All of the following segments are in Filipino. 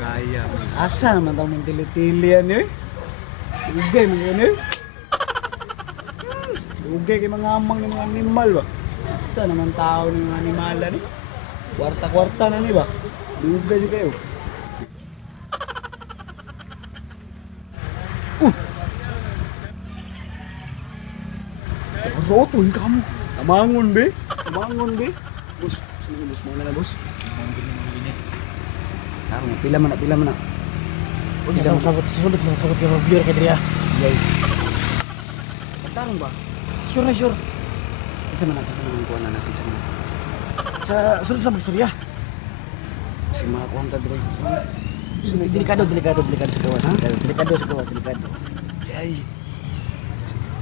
Gaya. Asa naman tao ng tili-tilian eh. Ugay man yan eh. Ugay kay mga amang ng mga animal ba. Asa naman tao ng mga animalan eh. Kwarta-kwarta na ni ba. Ugay juga kayo. Roto, kamu. Tamangon be. Tamangon be. Bos, sino bos mo na bos? Tarong, pila man na. Unya lang sabot kay Robier kay Dria. Yay. Tarong ba? Sure na sure. Isa man kuha na natin sa mga. Sa sulod lang istorya. Kasi mga kuha ta dire. Delikado sa gawas. Delikado sa gawas. Yay.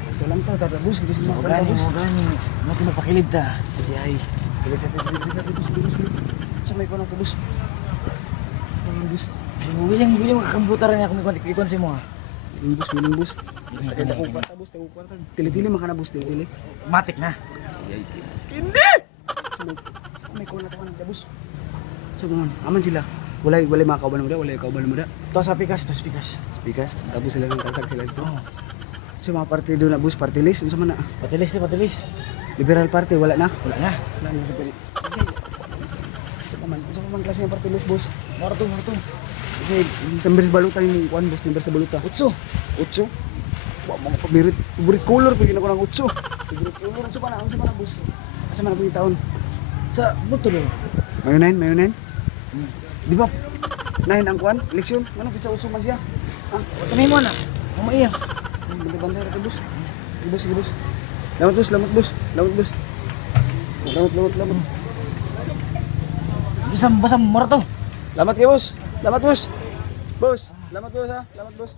Ito lang to, bos. Kasi mga Gani. Natin mapakilid ta. Yay. Bos. Sa may kuha na to bos. Bos. Bilang makakambutar niya kung ikon si mo ha. Miling bus. Basta kaya ko kwarta bus, tawo kwarta. Tili-tili makana bus, tili-tili. Matik na. Hindi. May ko na ta kanang bus. So man, aman sila. Walay makauban mo da, walay kauban mo da. To sa pikas. Speakers, tapos sila ng tagtag sila dito. Oh. So mga partido na bus, party list, unsa man na? Patilis. Liberal Party wala na. Wala na. Wala na liberal. Unsa pa man klase ng party list, bus? Marto. Kasi number sa baluta yung kuan bus, number sa baluta. 8. Wa mo pabirit, favorite color pag ko ng 8. Favorite color unsa pa na bus? Asa man ang taon? Sa butol. Mayo 9. Di ba? 9 ang kuan, eleksyon. Ano kita uso man siya? Ha? Tanay mo na. Mamaya. Bantay ra bus. Sige bus. Lamat bus. Basam marto. Lamat kay bus. Bus, lamat bus ha. Lamat bus.